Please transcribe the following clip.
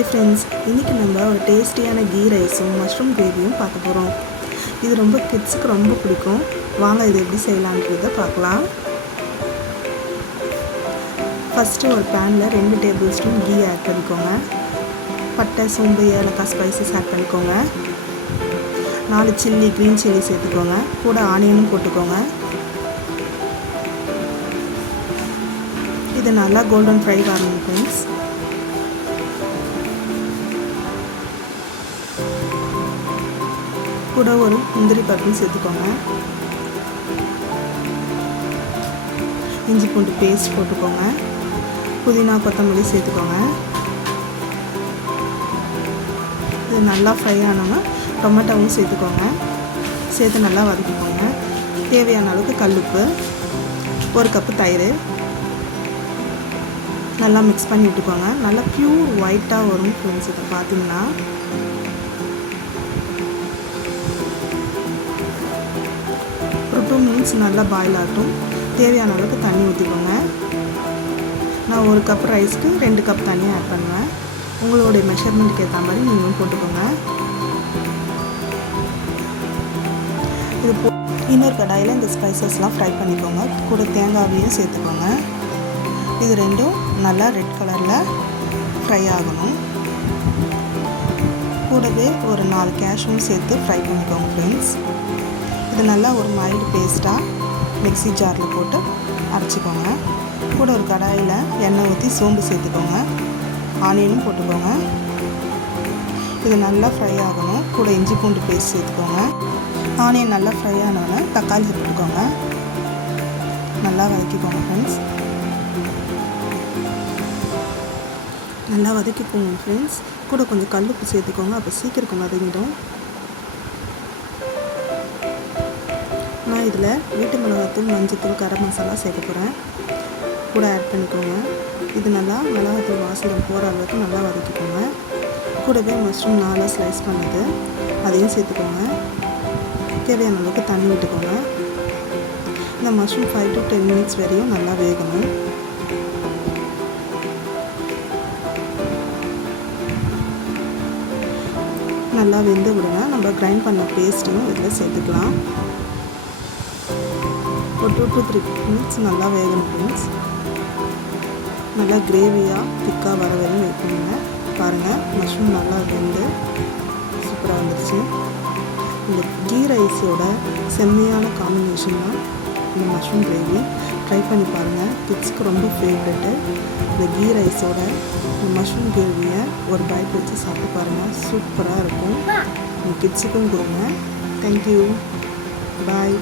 Hi friends, இன்றைக்கி நம்ம ஒரு டேஸ்டியான கீ ரைஸும் மஷ்ரூம் கிரேவியும் பார்க்க போகிறோம். இது ரொம்ப கிட்ஸுக்கு ரொம்ப பிடிக்கும். வாங்க இது எப்படி செய்யலான்றதை பார்க்கலாம். ஃபஸ்ட்டு ஒரு பேனில் 2 டேபிள் ஸ்பூன் கீ ஆட் பண்ணிக்கோங்க. பட்டை, சோம்பு, ஏலக்காய் ஸ்பைசஸ் ஆட் பண்ணிக்கோங்க. 4 சில்லி, க்ரீன் சில்லி சேர்த்துக்கோங்க. கூட ஆனியனும் போட்டுக்கோங்க. இது நல்லா கோல்டன் ஃப்ரை ஆகணும் ஃப்ரெண்ட்ஸ். கூட ஒரு முந்திரி பருப்பு சேர்த்துக்கோங்க. இஞ்சி பூண்டு பேஸ்ட் போட்டுக்கோங்க. புதினா, கொத்தமல்லி சேர்த்துக்கோங்க. இது நல்லா ஃப்ரை ஆனோன்னா டொமேட்டோவும் சேர்த்துக்கோங்க. சேர்த்து நல்லா வதக்கிக்கோங்க. தேவையான அளவுக்கு கல்லுப்பு, 1 கப்பு தயிர் நல்லா மிக்ஸ் பண்ணி விட்டுக்கோங்க. நல்லா ப்யூர் ஒயிட்டாக வரும் ஃப்ரெண்ட்ஸ். இதை பார்த்தீங்கன்னா ஒரு 2 மினிட்ஸ் நல்லா பாயில் ஆகட்டும். தேவையான அளவுக்கு தண்ணி ஊற்றிக்கோங்க. நான் 1 கப் ரைஸ்க்கு 2 கப் தண்ணி ஆட் பண்ணுவேன். உங்களுடைய மெஷர்மெண்ட்டுக்கு ஏற்ற மாதிரி நீங்களும் போட்டுக்கோங்க. இது இன்னொரு கடாயில் இந்த ஸ்பைசஸ்லாம் ஃப்ரை பண்ணிக்கோங்க. கூட தேங்காயையும் சேர்த்துக்கோங்க. இது ரெண்டும் நல்லா ரெட் கலரில் ஃப்ரை ஆகணும். கூடவே ஒரு 4 கேஷ்யூவும் சேர்த்து ஃப்ரை பண்ணிக்கோங்க ஃப்ரெண்ட்ஸ். இது நல்லா ஒரு மைல்டு பேஸ்ட்டாக மிக்ஸி ஜாரில் போட்டு அரைச்சிக்கோங்க. கூட ஒரு கடாயில் எண்ணெய் ஊற்றி சோம்பு சேர்த்துக்கோங்க. ஆனியனும் போட்டுக்கோங்க. இது நல்லா ஃப்ரை ஆகணும். கூட இஞ்சி பூண்டு பேஸ்ட் சேர்த்துக்கோங்க. ஆனியன் நல்லா ஃப்ரை ஆனோடனே தக்காளி போட்டுக்கோங்க. நல்லா வதக்கிக்கோங்க ஃப்ரெண்ட்ஸ். நல்லா வதக்கிக்கோங்க ஃப்ரெண்ட்ஸ். கூட கொஞ்சம் கல்லுப்பு சேர்த்துக்கோங்க. அப்போ சீக்கிரம் வதங்கிடும். நான் இதில் வீட்டு மிளகாத்தூள், மஞ்சத்தூள், கரம் மசாலா சேர்க்க போகிறேன். கூட ஆட் பண்ணிக்கோங்க. இது நல்லா மிளகாத்தூள் வாசனை போகிற அளவுக்கு நல்லா வதக்கிக்கோங்க. கூடவே மஷ்ரூம் 4 ஸ்லைஸ் பண்ணது அதையும் சேர்த்துக்கோங்க. தேவையான அளவுக்கு தண்ணி விட்டுக்கோங்க. இந்த மஷ்ரூம் 5 to 10 மினிட்ஸ் வரையும் நல்லா வேகணும். நல்லா வெந்து விடுங்க. நம்ம கிரைண்ட் பண்ண பேஸ்ட்டையும் இதில் சேர்த்துக்கலாம். ஒரு 2 to 3 மினிட்ஸ் நல்லா வேகணும் ஃப்ரெண்ட்ஸ். நல்லா கிரேவியாக திக்காக வர வரையும் வெயிட் பண்ணுங்க. பாருங்கள், மஷ்ரூம் நல்லா வெந்து சூப்பராக வந்துடுச்சு. இந்த கீ ரைஸோட செம்மையான காம்பினேஷன் தான் இந்த மஷ்ரூம் கிரேவி. ட்ரை பண்ணி பாருங்கள். கிட்ஸ்க்கு ரொம்ப ஃபேவரெட்டு. இந்த கீ ரைஸோட இந்த மஷ்ரூம் கிரேவியை ஒரு பைட் வச்சு சாப்பிட்டு பாருங்கள். சூப்பராக இருக்கும். உங்கள் கிட்ஸுக்கும் கொடுங்க. தேங்க்யூ. பாய்.